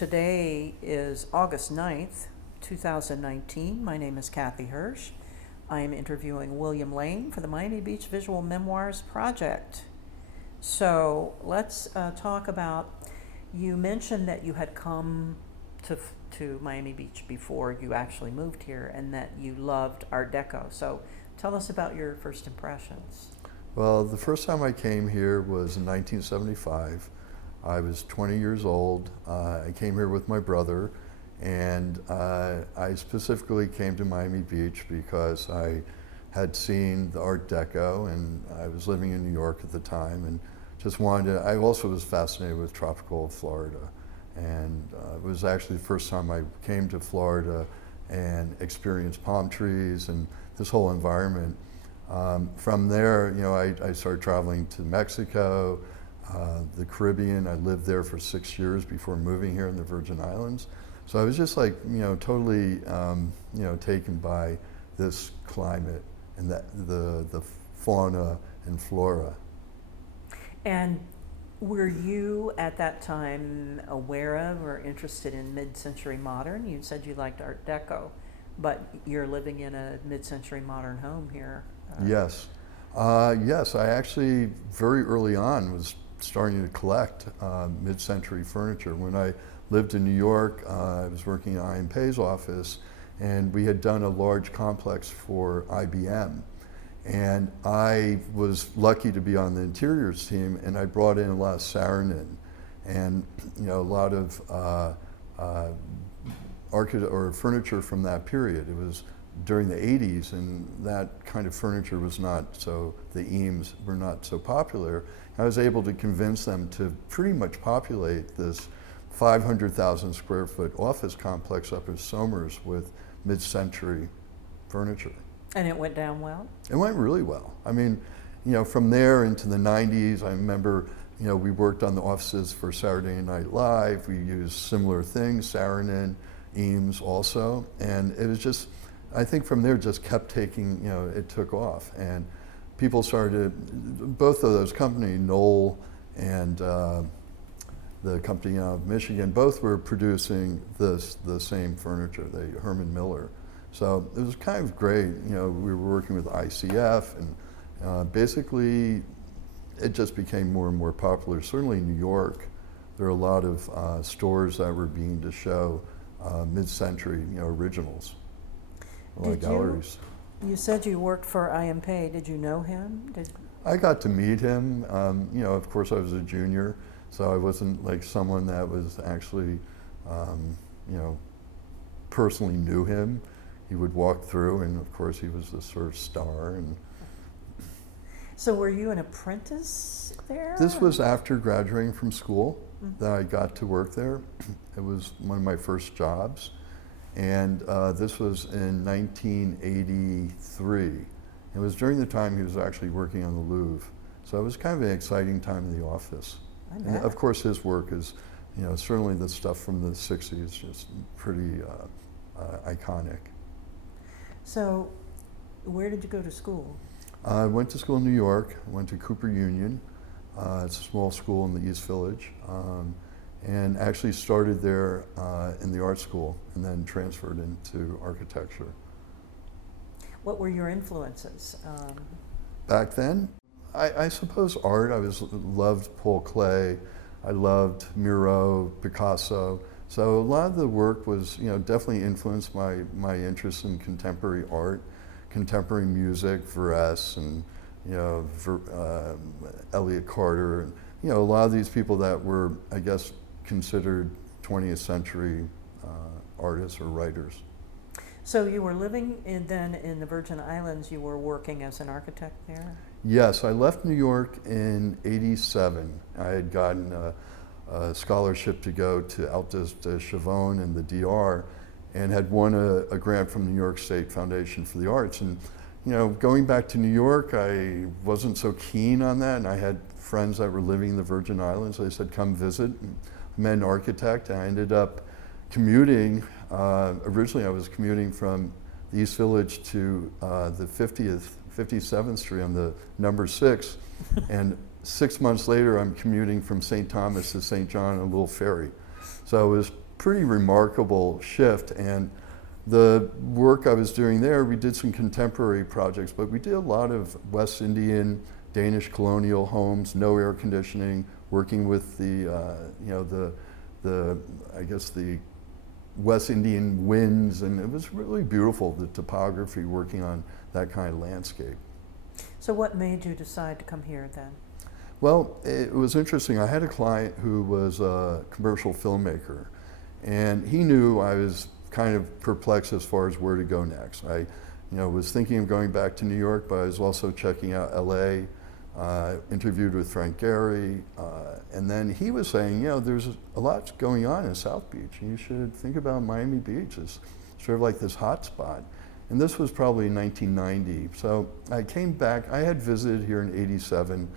Today is August 9th, 2019. My name is Kathy Hirsch. I am interviewing William Lane for the Miami Beach Visual Memoirs Project. So let's talk about, you mentioned that you had come to Miami Beach before you actually moved here and that you loved Art Deco. So tell us about your first impressions. Well, the first time I came here was in 1975. I was 20 years old. I came here with my brother, and I specifically came to Miami Beach because I had seen the Art Deco, and I was living in New York at the time, and just wanted to, I also was fascinated with tropical Florida. And it was actually the first time I came to Florida and experienced palm trees and this whole environment. From there, you know, I started traveling to Mexico, the Caribbean. I lived there for 6 years before moving here in the Virgin Islands. So I was just like, you know, totally, taken by this climate and the fauna and flora. And were you at that time aware of or interested in mid-century modern? You said you liked Art Deco, but you're living in a mid-century modern home here. Yes. Yes, I actually very early on was starting to collect mid-century furniture. When I lived in New York, I was working in Ian Pei's office, and we had done a large complex for IBM. And I was lucky to be on the interiors team, and I brought in a lot of Saarinen and a lot of furniture from that period. It was during the 80s, and that kind of furniture was not so, the Eames were not so popular. I was able to convince them to pretty much populate this 500,000 square foot office complex up in Somers with mid-century furniture. And it went down well? It went really well. I mean, from there into the 90s, I remember, we worked on the offices for Saturday Night Live. We used similar things, Saarinen, Eames also. And it was just, I think from there just kept taking, it took off. And people started, both of those companies, Knoll and the company out of Michigan, both were producing the same furniture, the Herman Miller. So it was kind of great. We were working with ICF, and basically it just became more and more popular. Certainly in New York, there are a lot of stores that were beginning to show mid-century originals, a lot of galleries. You said you worked for Ian Pei. Did you know him? I got to meet him. Of course I was a junior, so I wasn't like someone that was actually, personally knew him. He would walk through, and of course he was this sort of star. And so were you an apprentice there? This was after graduating from school that I got to work there. It was one of my first jobs. And this was in 1983. It was during the time he was actually working on the Louvre. So it was kind of an exciting time in the office. And of course his work is, certainly the stuff from the 60s, just pretty iconic. So where did you go to school? I went to school in New York. I went to Cooper Union. It's a small school in the East Village. And actually started there in the art school and then transferred into architecture. What were your influences? Back then, I suppose art. I loved Paul Klee. I loved Miro, Picasso. So a lot of the work was, definitely influenced my interest in contemporary art, contemporary music, Varese, and Elliott Carter, and a lot of these people that were, I guess, considered 20th century artists or writers. So you were living then in the Virgin Islands. You were working as an architect there? Yes, I left New York in '87. I had gotten a scholarship to go to Altes de Chavon in the DR, and had won a grant from the New York State Foundation for the Arts. And going back to New York, I wasn't so keen on that, and I had friends that were living in the Virgin Islands. They said, come visit. And I met an architect, and I ended up commuting. Originally I was commuting from the East Village to the 57th Street on the number 6, and 6 months later I'm commuting from St. Thomas to St. John on a little ferry. So it was pretty remarkable shift. And the work I was doing there, we did some contemporary projects, but we did a lot of West Indian, Danish colonial homes, no air conditioning, working with I guess the West Indian winds, and it was really beautiful, the topography, working on that kind of landscape. So what made you decide to come here then? Well, it was interesting. I had a client who was a commercial filmmaker, and he knew I was kind of perplexed as far as where to go next. I was thinking of going back to New York, but I was also checking out LA, interviewed with Frank Gehry, and then he was saying, there's a lot going on in South Beach. You should think about Miami Beach as sort of like this hot spot. And this was probably 1990. So I came back. I had visited here in '87,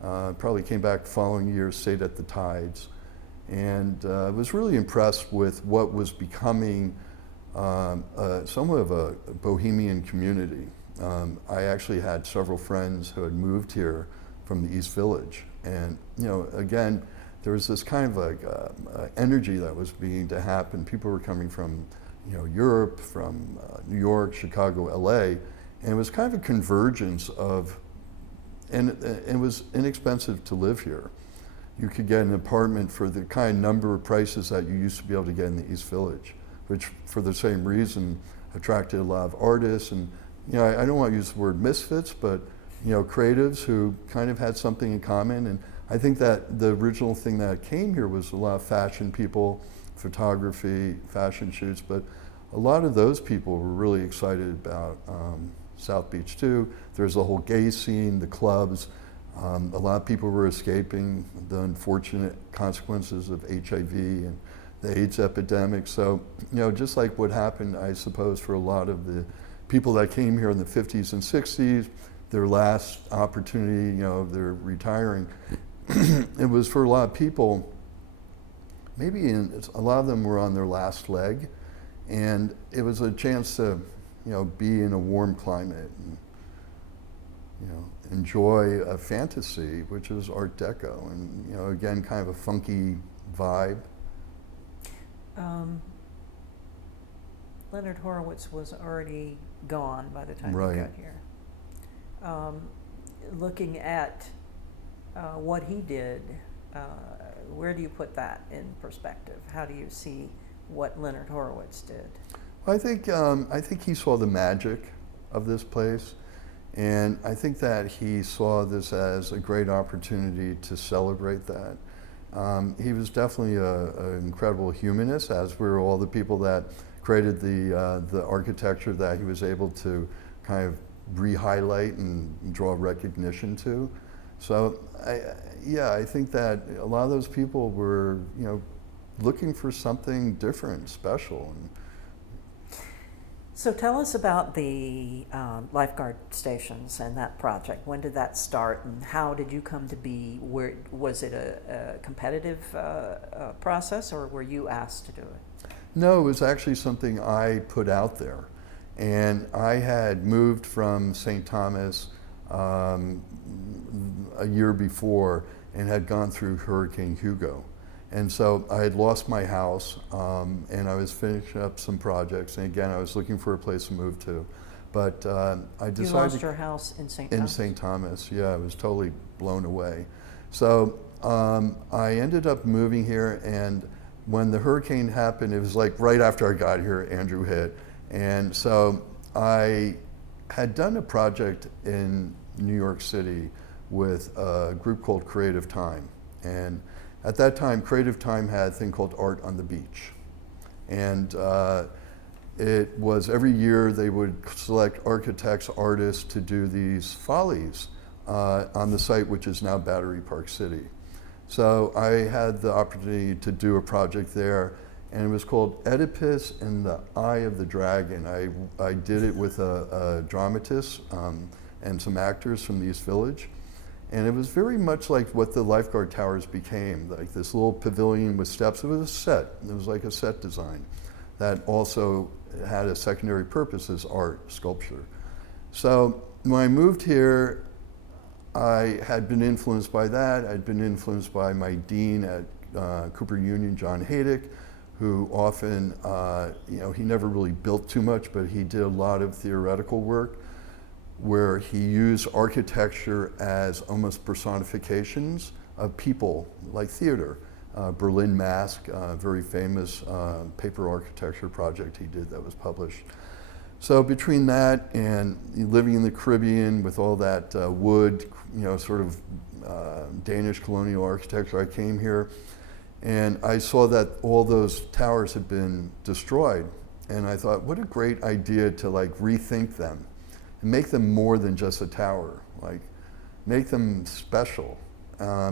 probably came back the following year, stayed at the Tides, and was really impressed with what was becoming somewhat of a bohemian community. I actually had several friends who had moved here from the East Village, and again, there was this kind of like energy that was beginning to happen. People were coming from Europe, from New York, Chicago, LA, and it was kind of a convergence of, and it was inexpensive to live here. You could get an apartment for the kind of number of prices that you used to be able to get in the East Village, which for the same reason attracted a lot of artists and, I don't want to use the word misfits, but, creatives who kind of had something in common. And I think that the original thing that came here was a lot of fashion people, photography, fashion shoots, but a lot of those people were really excited about South Beach too. There's a whole gay scene, the clubs. A lot of people were escaping the unfortunate consequences of HIV and the AIDS epidemic. So, just like what happened, I suppose, for a lot of the people that came here in the 50s and 60s, their last opportunity, they're retiring. It was for a lot of people, maybe a lot of them were on their last leg, and it was a chance to, be in a warm climate and, enjoy a fantasy, which is Art Deco, and again, kind of a funky vibe. Leonard Horowitz was already gone by the time Right. you got here. Looking at what he did, where do you put that in perspective? How do you see what Leonard Horowitz did? I think he saw the magic of this place, and I think that he saw this as a great opportunity to celebrate that. He was definitely an incredible humanist, as were all the people that created the architecture that he was able to kind of re-highlight and draw recognition to. So I think that a lot of those people were looking for something different, special. So tell us about the lifeguard stations and that project. When did that start, and how did you come to be? Where was it a competitive process, or were you asked to do it? No, it was actually something I put out there. And I had moved from St. Thomas a year before and had gone through Hurricane Hugo. And so I had lost my house, and I was finishing up some projects. And again, I was looking for a place to move to. But I decided— You lost your house in St. Thomas? In St. Thomas, yeah. I was totally blown away. So I ended up moving here, and when the hurricane happened, it was like right after I got here, Andrew hit. And so I had done a project in New York City with a group called Creative Time. And at that time, Creative Time had a thing called Art on the Beach. And it was every year they would select architects, artists to do these follies on the site, which is now Battery Park City. So I had the opportunity to do a project there, and it was called Oedipus in the Eye of the Dragon. I did it with a dramatist and some actors from the East Village. And it was very much like what the lifeguard towers became, like this little pavilion with steps. It was a set. It was like a set design that also had a secondary purpose as art, sculpture. So when I moved here, I had been influenced by that. I'd been influenced by my dean at Cooper Union, John Haydick, who often, he never really built too much, but he did a lot of theoretical work where he used architecture as almost personifications of people, like theater. Berlin Mask, very famous paper architecture project he did that was published. So between that and living in the Caribbean with all that wood, sort of Danish colonial architecture, I came here and I saw that all those towers had been destroyed. And I thought, what a great idea to like rethink them and make them more than just a tower, like make them special. I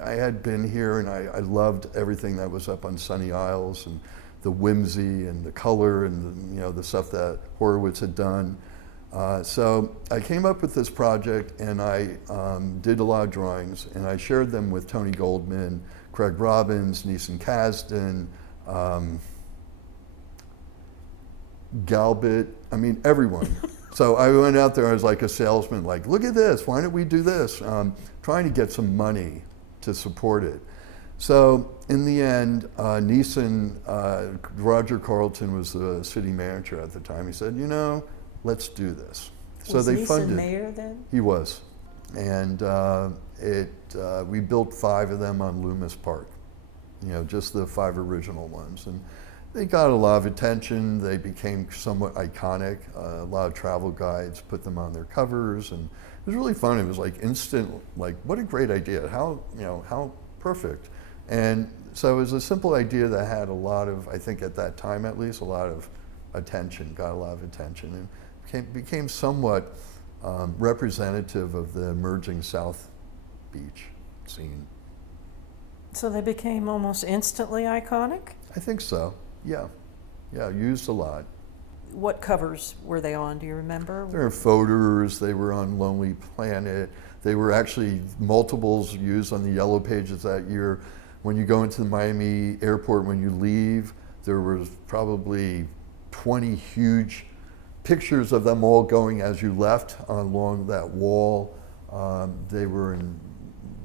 had been here and I loved everything that was up on Sunny Isles and the whimsy and the color and the stuff that Horowitz had done. So I came up with this project and I did a lot of drawings and I shared them with Tony Goldman, Craig Robbins, Neeson Kasdan, Galbit, everyone. So I went out there, I was like a salesman, like, look at this, why don't we do this? Trying to get some money to support it. So in the end, Neeson, Roger Carlton was the city manager at the time. He said, let's do this. Was so they Neeson funded. mayor then? He was. And we built 5 of them on Loomis Park, just the 5 original ones. And they got a lot of attention. They became somewhat iconic. A lot of travel guides put them on their covers, and it was really fun. It was like instant, like what a great idea. How perfect. And so it was a simple idea that had a lot of, I think at that time at least, a lot of attention, got a lot of attention, and became somewhat representative of the emerging South Beach scene. So they became almost instantly iconic? I think so. Yeah, used a lot. What covers were they on, do you remember? There were photos, they were on Lonely Planet. They were actually multiples used on the Yellow Pages that year. When you go into the Miami airport, when you leave, there was probably 20 huge pictures of them all going as you left along that wall. They were in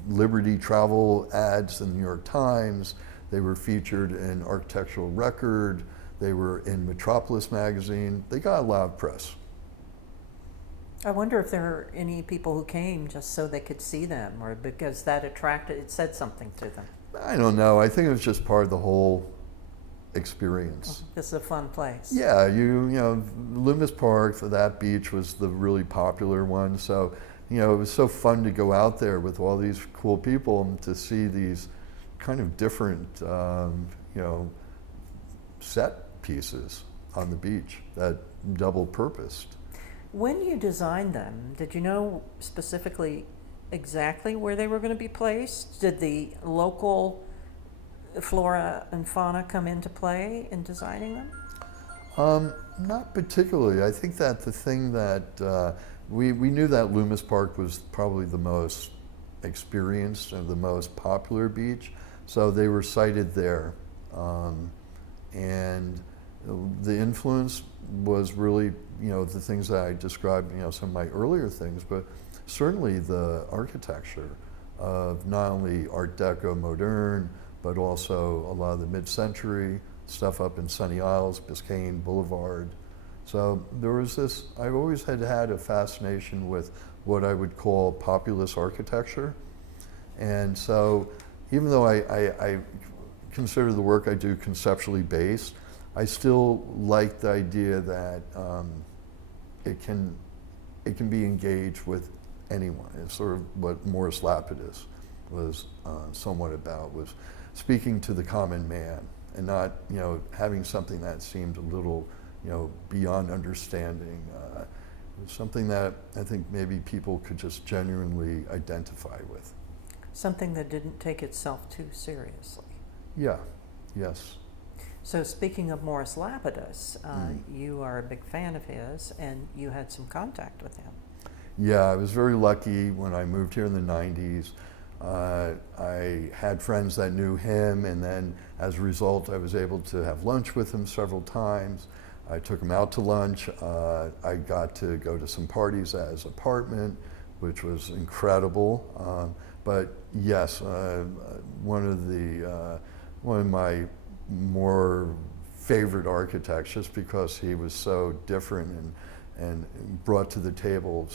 Liberty travel ads in the New York Times. They were featured in Architectural Record. They were in Metropolis magazine. They got a lot of press. I wonder if there are any people who came just so they could see them, or because it said something to them. I don't know. I think it was just part of the whole experience. This is a fun place. Yeah, Loomis Park for that beach was the really popular one. So, it was so fun to go out there with all these cool people and to see these kind of different, set pieces on the beach that double-purposed. When you designed them, did you know specifically exactly where they were going to be placed? Did the local flora and fauna come into play in designing them? Not particularly. I think that the thing that we knew that Loomis Park was probably the most experienced and the most popular beach, so they were sited there. And the influence was really, the things that I described, some of my earlier things, but certainly the architecture of not only Art Deco modern, but also a lot of the mid-century stuff up in Sunny Isles, Biscayne Boulevard. So there was this, I've always had a fascination with what I would call populist architecture. And so even though I consider the work I do conceptually based, I still like the idea that it can be engaged with anyone. It's sort of what Morris Lapidus was somewhat about, was speaking to the common man and not, having something that seemed a little, beyond understanding. Something that I think maybe people could just genuinely identify with. Something that didn't take itself too seriously. Yeah, yes. So speaking of Morris Lapidus, you are a big fan of his and you had some contact with him. Yeah, I was very lucky when I moved here in the 90s. I had friends that knew him, and then as a result I was able to have lunch with him several times. I took him out to lunch. I got to go to some parties at his apartment, which was incredible. But yes, one of my more favorite architects just because he was so different and brought to the table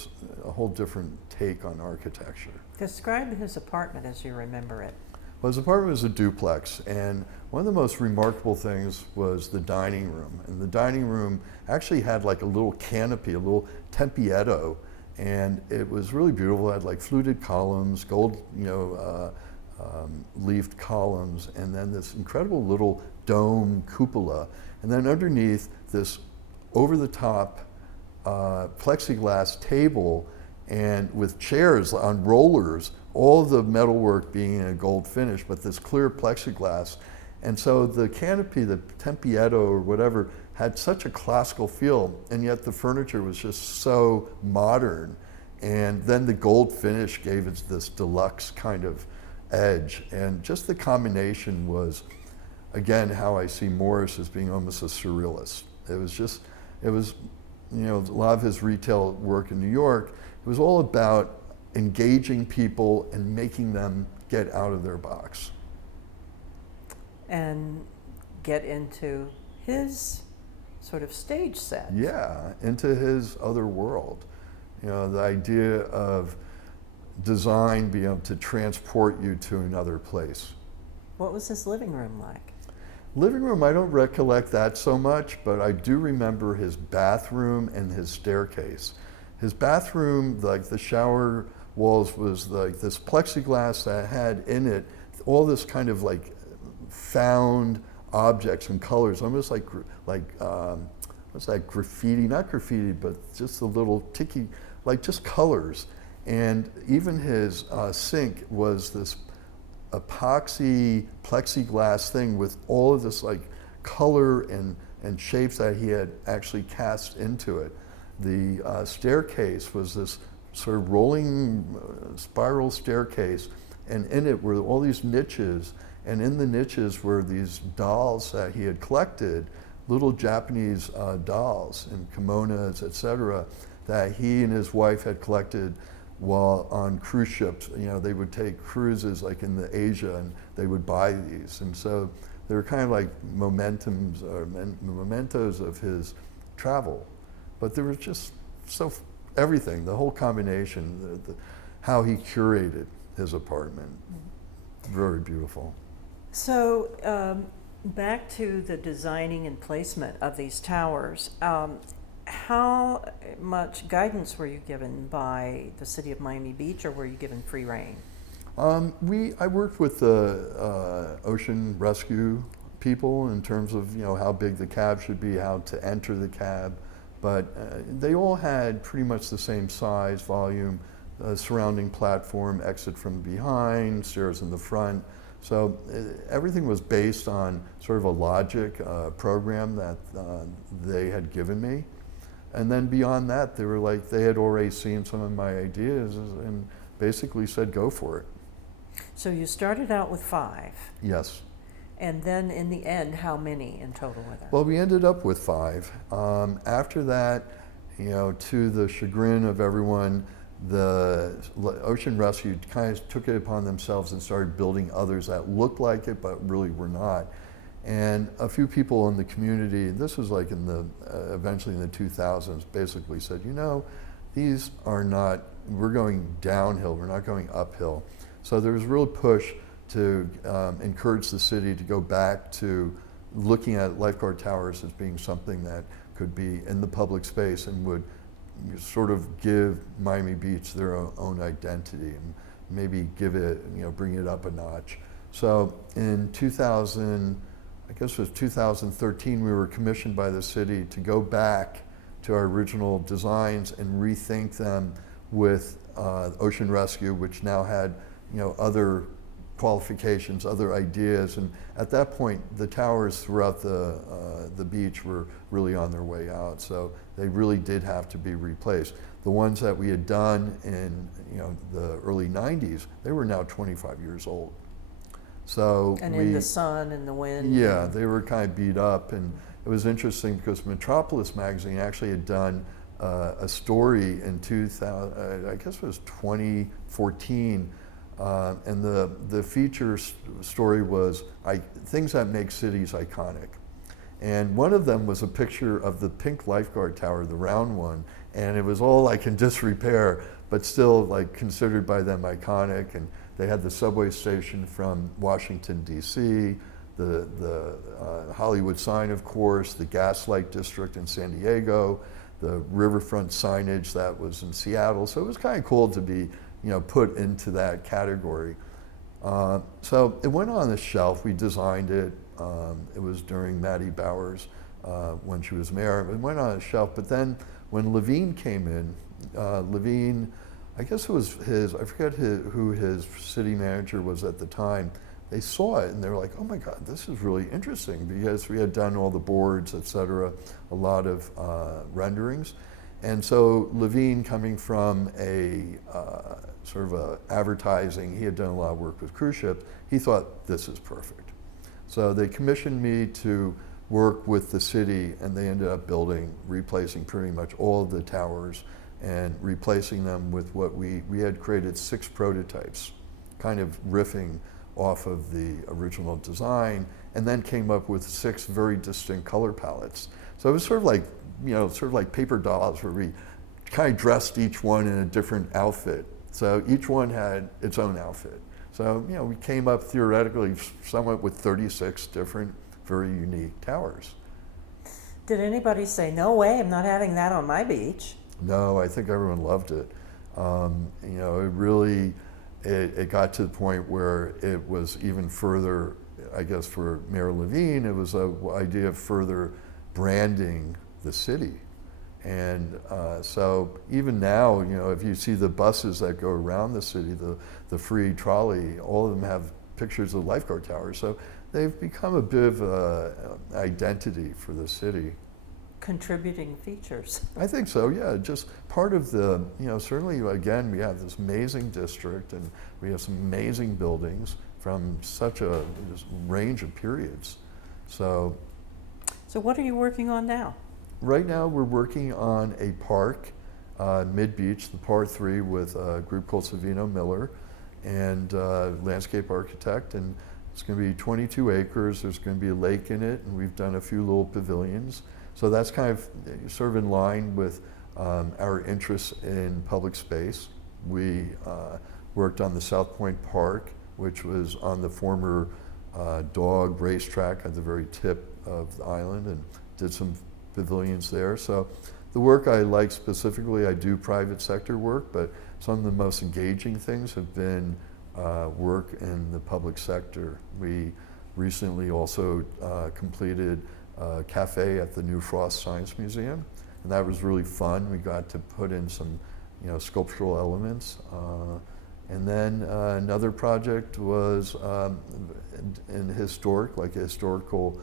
a whole different take on architecture. Describe his apartment as you remember it. Well, his apartment was a duplex, and one of the most remarkable things was the dining room. And the dining room actually had like a little canopy, a little tempietto, and it was really beautiful. It had like fluted columns, gold, leafed columns, and then this incredible little dome cupola. And then underneath this over-the-top plexiglass table, and with chairs on rollers, all the metalwork being in a gold finish, but this clear plexiglass. And so the canopy, the tempietto or whatever, had such a classical feel, and yet the furniture was just so modern. And then the gold finish gave it this deluxe kind of edge. And just the combination was, again, how I see Morris as being almost a surrealist. It was, a lot of his retail work in New York, it was all about engaging people and making them get out of their box. And get into his sort of stage set. Yeah, into his other world. The idea of design being able to transport you to another place. What was his living room like? Living room, I don't recollect that so much, but I do remember his bathroom and his staircase. His bathroom, like the shower walls, was like this plexiglass that had in it all this kind of like found objects and colors, almost like what's that, graffiti? Not graffiti, but just a little ticky, like just colors. And even his sink was this epoxy plexiglass thing with all of this like color and shapes that he had actually cast into it. The staircase was this sort of rolling spiral staircase, and in it were all these niches, and in the niches were these dolls that he had collected, little Japanese dolls and kimonos, etc., that he and his wife had collected while on cruise ships. They would take cruises like in the Asia, and they would buy these. And so they were kind of like mementos of his travel. But there was just everything, the whole combination, how he curated his apartment. Very beautiful. So back to the designing and placement of these towers. How much guidance were you given by the city of Miami Beach, or were you given free rein? I worked with the ocean rescue people in terms of how big the cab should be, how to enter the cab, but they all had pretty much the same size, volume, surrounding platform, exit from behind, stairs in the front. So everything was based on sort of a logic program that they had given me. And then beyond that, they had already seen some of my ideas and basically said, go for it. So you started out with 5. Yes. And then in the end, how many in total were there? Well, we ended up with 5. After that, to the chagrin of everyone, the Ocean Rescue kind of took it upon themselves and started building others that looked like it, but really were not. And a few people in the community, this was like eventually in the 2000s, basically said, these are not, we're going downhill, we're not going uphill. So there was a real push to encourage the city to go back to looking at lifeguard towers as being something that could be in the public space and would sort of give Miami Beach their own identity and maybe give it, bring it up a notch. So in 2013, we were commissioned by the city to go back to our original designs and rethink them with Ocean Rescue, which now had, other qualifications, other ideas. And at that point, the towers throughout the beach were really on their way out. So they really did have to be replaced. The ones that we had done in the early 90s, they were now 25 years old. So in the sun and the wind. Yeah, they were kind of beat up, and it was interesting because Metropolis magazine actually had done a story in 2014 And the feature story was things that make cities iconic. And one of them was a picture of the pink lifeguard tower, the round one, and it was all like in disrepair, but still like considered by them iconic. And they had the subway station from Washington, D.C., the Hollywood sign, of course, the Gaslight District in San Diego, the riverfront signage that was in Seattle. So it was kind of cool to be, put into that category. So it went on the shelf. We designed it. It was during Maddie Bauer's, when she was mayor. It went on a shelf, but then when Levine came in, Levine, I guess it was I forget who his city manager was at the time, they saw it and they were like, oh my God, this is really interesting, because we had done all the boards, et cetera, a lot of renderings. And so Levine, coming from a sort of a advertising, he had done a lot of work with cruise ships, he thought this is perfect. So they commissioned me to work with the city, and they ended up replacing pretty much all of the towers and replacing them with what we had created 6 prototypes, kind of riffing off of the original design, and then came up with 6 very distinct color palettes. So it was sort of like paper dolls, where we kind of dressed each one in a different outfit. So each one had its own outfit. So, we came up theoretically somewhat with 36 different, very unique towers. Did anybody say, no way, I'm not having that on my beach? No, I think everyone loved it. It really, it got to the point where it was even further, I guess for Mayor Levine, it was an idea of further branding the city. And so even now, if you see the buses that go around the city, the free trolley, all of them have pictures of lifeguard towers. So they've become a bit of an identity for the city. Contributing features. I think so, yeah. Just part of the, certainly, again, we have this amazing district, and we have some amazing buildings from such a just range of periods. So what are you working on now? Right now, we're working on a park, mid-beach, the Par 3, with a group called Savino Miller, and landscape architect, and it's going to be 22 acres. There's going to be a lake in it, and we've done a few little pavilions. So that's kind of sort of in line with our interests in public space. We worked on the South Point Park, which was on the former dog racetrack at the very tip of the island, and did some pavilions there. So the work I like specifically, I do private sector work, but some of the most engaging things have been work in the public sector. We recently also completed a cafe at the New Frost Science Museum, and that was really fun. We got to put in some sculptural elements. And then another project was in historical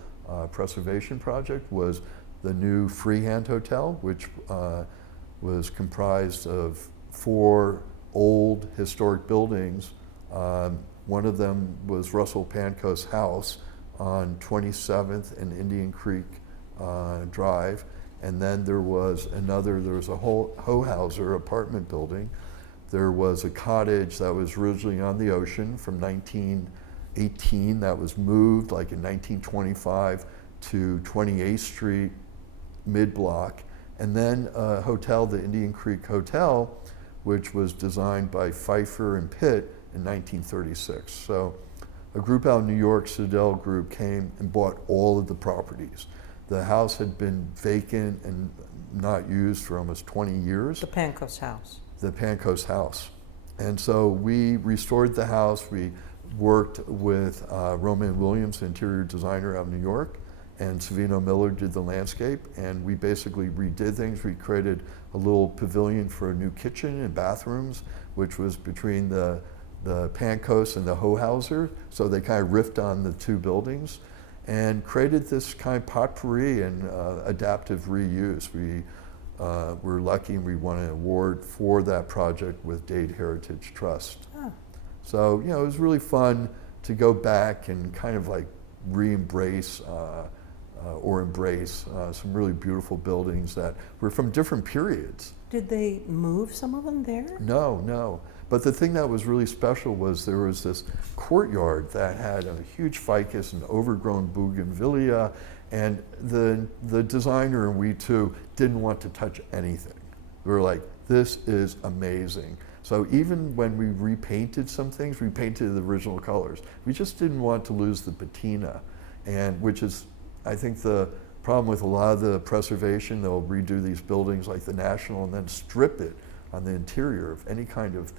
preservation project, was the new Freehand Hotel, which was comprised of 4 old historic buildings. One of them was Russell Pancoast's house on 27th and Indian Creek Drive. And then there was a Hohauser apartment building. There was a cottage that was originally on the ocean from 1918 that was moved like in 1925 to 28th Street mid-block, and then a hotel, the Indian Creek Hotel, which was designed by Pfeiffer and Pitt in 1936. So a group out in New York, Siddell Group, came and bought all of the properties. The house had been vacant and not used for almost 20 years. The Pancoast house. The Pancoast house. And so we restored the house. We worked with Roman Williams, the interior designer out of New York, and Savino Miller did the landscape, and we basically redid things. We created a little pavilion for a new kitchen and bathrooms, which was between the Pancoast and the Hohauser, so they kind of riffed on the 2 buildings, and created this kind of potpourri and adaptive reuse. We were lucky, and we won an award for that project with Dade Heritage Trust. Oh. So, it was really fun to go back and kind of like re-embrace or embrace some really beautiful buildings that were from different periods. Did they move some of them there? No, no. But the thing that was really special was there was this courtyard that had a huge ficus and overgrown bougainvillea, and the designer and we too didn't want to touch anything. We were like, this is amazing. So even when we repainted some things, we painted the original colors. We just didn't want to lose the patina, and which is, I think, the problem with a lot of the preservation. They'll redo these buildings like the National and then strip it on the interior of any kind of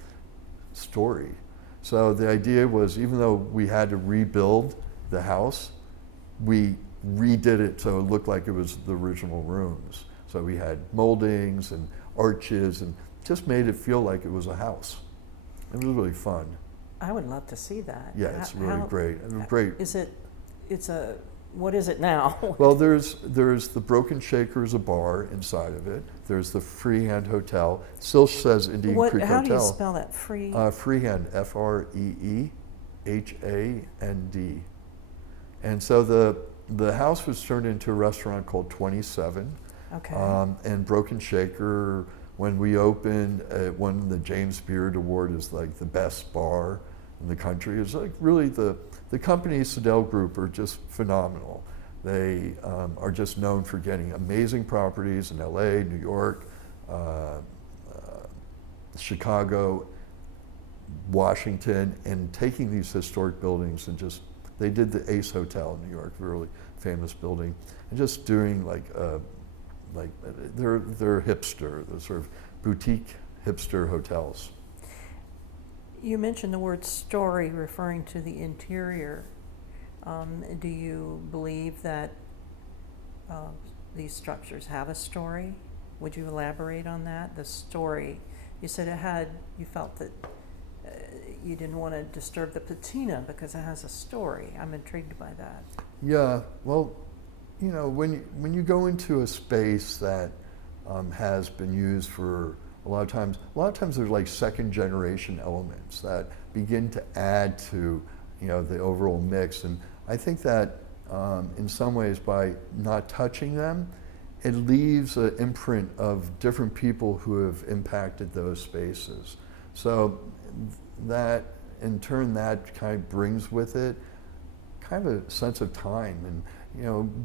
story. So the idea was, even though we had to rebuild the house, we redid it so it looked like it was the original rooms. So we had moldings and arches and just made it feel like it was a house. It was really fun. I would love to see that. Yeah, it's really great. It was great. What is it now? Well, there's the Broken Shaker as a bar inside of it. There's the Freehand Hotel. Still says Indian Creek Hotel. How do you spell that? Freehand, F-R-E-E-H-A-N-D. And so the house was turned into a restaurant called 27. Okay. And Broken Shaker, when we opened, won the James Beard Award as like the best bar in the country. It's like really the company Sedell Group are just phenomenal. They are just known for getting amazing properties in LA, New York, Chicago, Washington, and taking these historic buildings and just, they did the Ace Hotel in New York, really famous building, and just doing they're hipster, the sort of boutique hipster hotels. You mentioned the word story referring to the interior. Do you believe that these structures have a story? Would you elaborate on that? The story, you said you felt that you didn't want to disturb the patina because it has a story. I'm intrigued by that. Yeah, well, when you go into a space that has been used for a lot of times there's like second generation elements that begin to add to the overall mix, and I think that in some ways by not touching them, it leaves an imprint of different people who have impacted those spaces. So that in turn, that kind of brings with it kind of a sense of time. And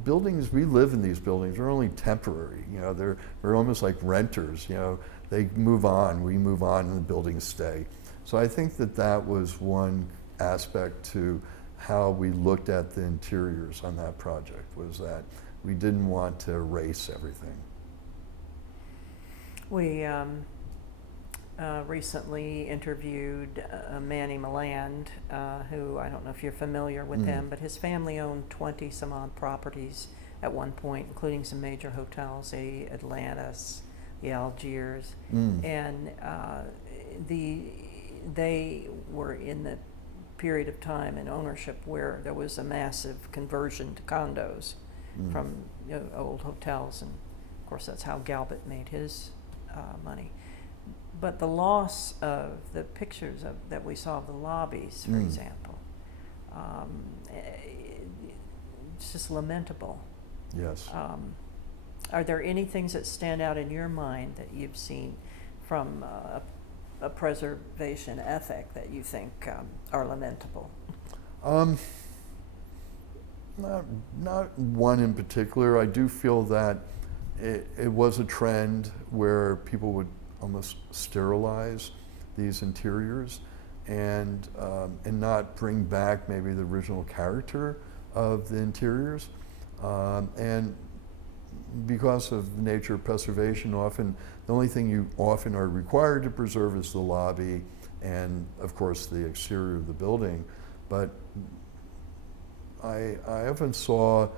buildings, we live in these buildings, they're only temporary. They're almost like renters. They move on, we move on, and the buildings stay. So I think that was one aspect to how we looked at the interiors on that project, was that we didn't want to erase everything. We recently interviewed Manny Milland, who, I don't know if you're familiar with him, but his family owned 20 some odd properties at one point, including some major hotels, the Atlantis, the Algiers, and they were in the period of time in ownership where there was a massive conversion to condos from old hotels, and of course that's how Galbert made his money. But the loss of the pictures that we saw of the lobbies, for example, it's just lamentable. Yes. Are there any things that stand out in your mind that you've seen from a preservation ethic that you think are lamentable? Not one in particular. I do feel that it was a trend where people would almost sterilize these interiors and not bring back maybe the original character of the interiors. And because of the nature of preservation, often the only thing you often are required to preserve is the lobby and, of course, the exterior of the building. But I often saw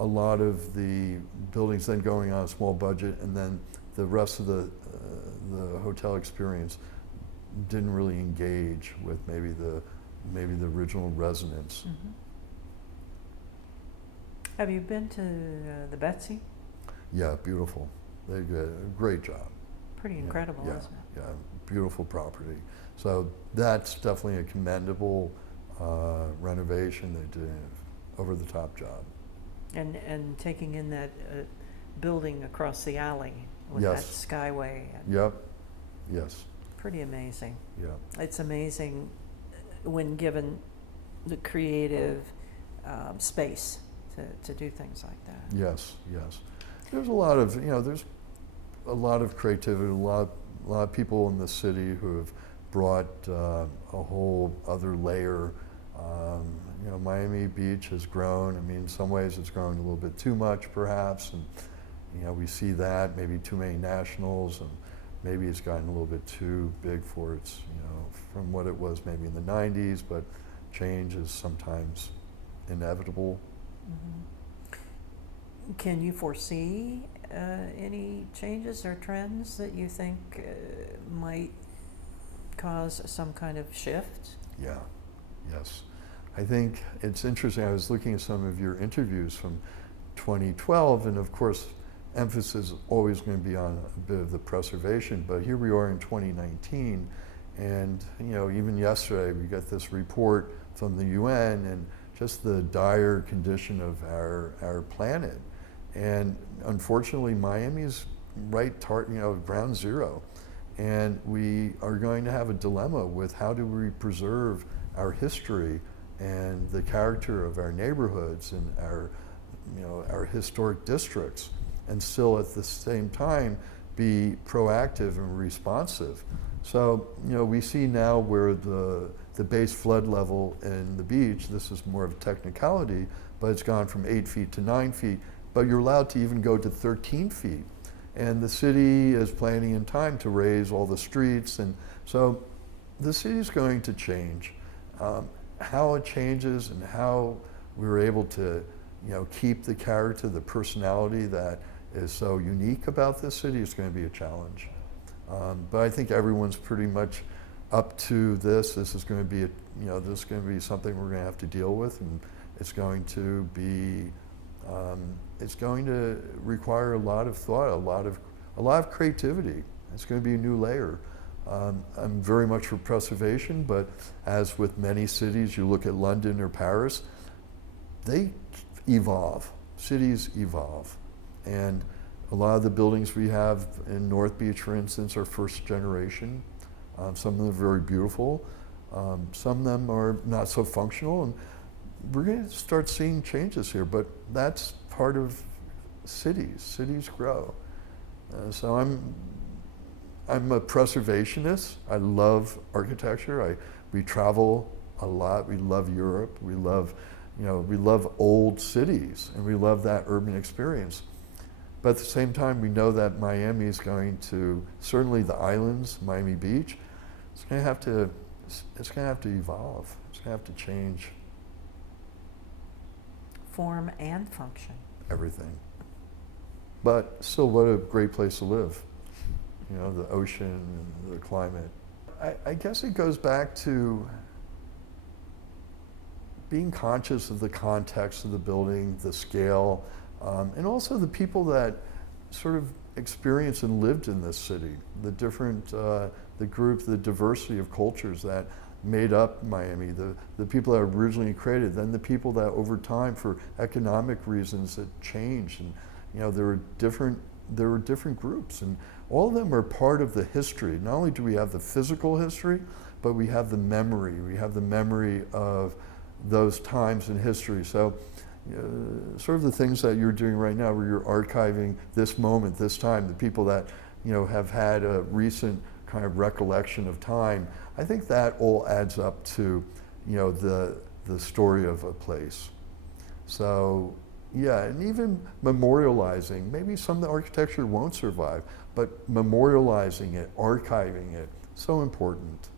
a lot of the buildings then going on a small budget, and then the rest of the hotel experience didn't really engage with maybe the original residents. Mm-hmm. Have you been to the Betsy? Yeah, beautiful. They did a great job. Pretty incredible, isn't it? Yeah, beautiful property. So that's definitely a commendable renovation. They did an over-the-top job. And taking in that building across the alley with Yes. that skyway. Yep. Yes. Pretty amazing. Yeah. It's amazing when given the creative space to do things like that. Yes. Yes. There's a lot of, there's a lot of creativity, a lot of people in the city who have brought a whole other layer. Miami Beach has grown. I mean, in some ways it's grown a little bit too much, perhaps, and we see that, maybe too many nationals, and maybe it's gotten a little bit too big for its, from what it was maybe in the 90s, but change is sometimes inevitable. Mm-hmm. Can you foresee any changes or trends that you think might cause some kind of shift? Yeah, yes. I think it's interesting. I was looking at some of your interviews from 2012, and of course, emphasis is always going to be on a bit of the preservation, but here we are in 2019, and even yesterday we got this report from the UN and just the dire condition of our planet. And unfortunately, Miami's ground zero. And we are going to have a dilemma with how do we preserve our history and the character of our neighborhoods and our historic districts, and still at the same time be proactive and responsive. So, we see now where the base flood level in the beach, this is more of a technicality, but it's gone from 8 feet to 9 feet, but you're allowed to even go to 13 feet. And the city is planning in time to raise all the streets, and so the city is going to change. How it changes and how we're able to, keep the character, the personality that is so unique about this city is going to be a challenge. But I think everyone's pretty much up to this. This is going to be this is going to be something we're going to have to deal with, and it's going to be it's going to require a lot of thought, a lot of creativity. It's going to be a new layer. I'm very much for preservation, but as with many cities, you look at London or Paris, they evolve. Cities evolve. And a lot of the buildings we have in North Beach, for instance, are first generation. Some of them are very beautiful. Some of them are not so functional. And we're going to start seeing changes here, but that's part of cities. Cities grow. So I'm a preservationist. I love architecture. We travel a lot. We love Europe. We love old cities, and we love that urban experience. But at the same time, we know that Miami is going to, certainly the islands, Miami Beach, it's going to have to evolve. It's going to have to change. Form and function. Everything. But still, what a great place to live. The ocean and the climate. I guess it goes back to being conscious of the context of the building, the scale, and also the people that sort of experienced and lived in this city, the different, the group, the diversity of cultures that made up Miami, the people that originally created, then the people that over time, for economic reasons, it changed, and there were different groups, and all of them are part of the history. Not only do we have the physical history, but we have the memory. We have the memory of those times in history. So sort of the things that you're doing right now, where you're archiving this moment, this time, the people that have had a recent kind of recollection of time, I think that all adds up to the story of a place. So yeah, and even memorializing, maybe some of the architecture won't survive, but memorializing it, archiving it, so important.